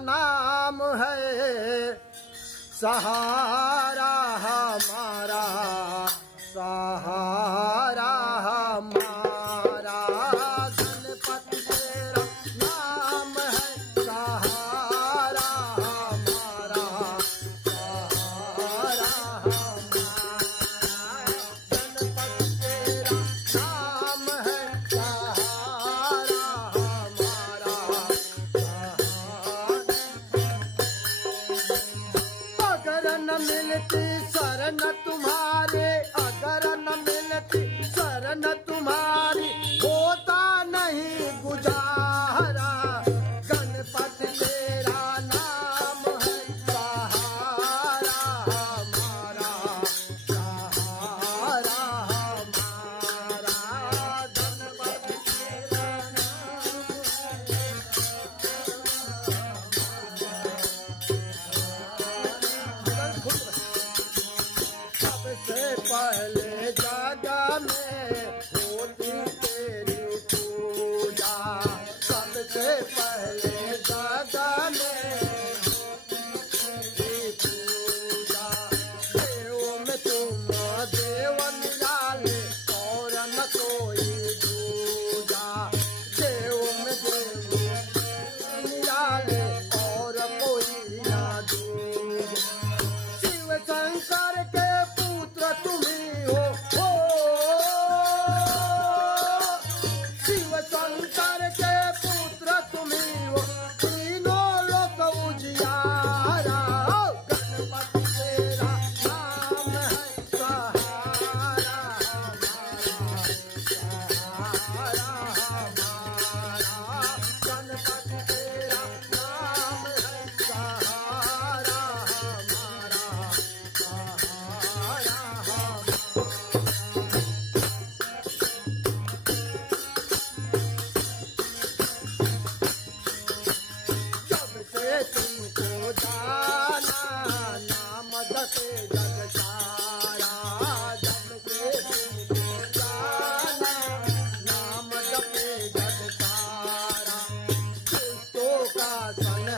नाम है सहारा हमारा, सहारा हमारा। गणपति तेरा नाम है सहारा हमारा, सहारा हमारा। गणपति तेरा नाम है सहारा हमारा, सहारा। अगर न मिलती शरण तुम्हारे, अगर न मिलती शरण तुम्हारी, होता नहीं गुजारा। गणपति तेरा नाम है सहारा हमारा, सहारा हमारा। गणपति तेरा नाम सबसे पहले जगह में होती तेरी पूजा, सबसे पहले जगह में होती पूजा। देव में तुम देव निराले और न कोई दूजा, देव में देव निराले और कोई ना दूजा। शिव शंकर के पुत्र तुम्ही हो, शिव शंकर के पुत्र तुम्ही हो, तीनों लोक उजियारा। गणपति तेरा नाम है सहारा हमारा, सहारा हमारा। गणपति तेरा नाम है सहारा हमारा, सहारा हमारा। जब से तुमको जाना नाम दसे जग सारा, जब से तुमको जाना नाम दसे जग सारा। दुष्टों का संग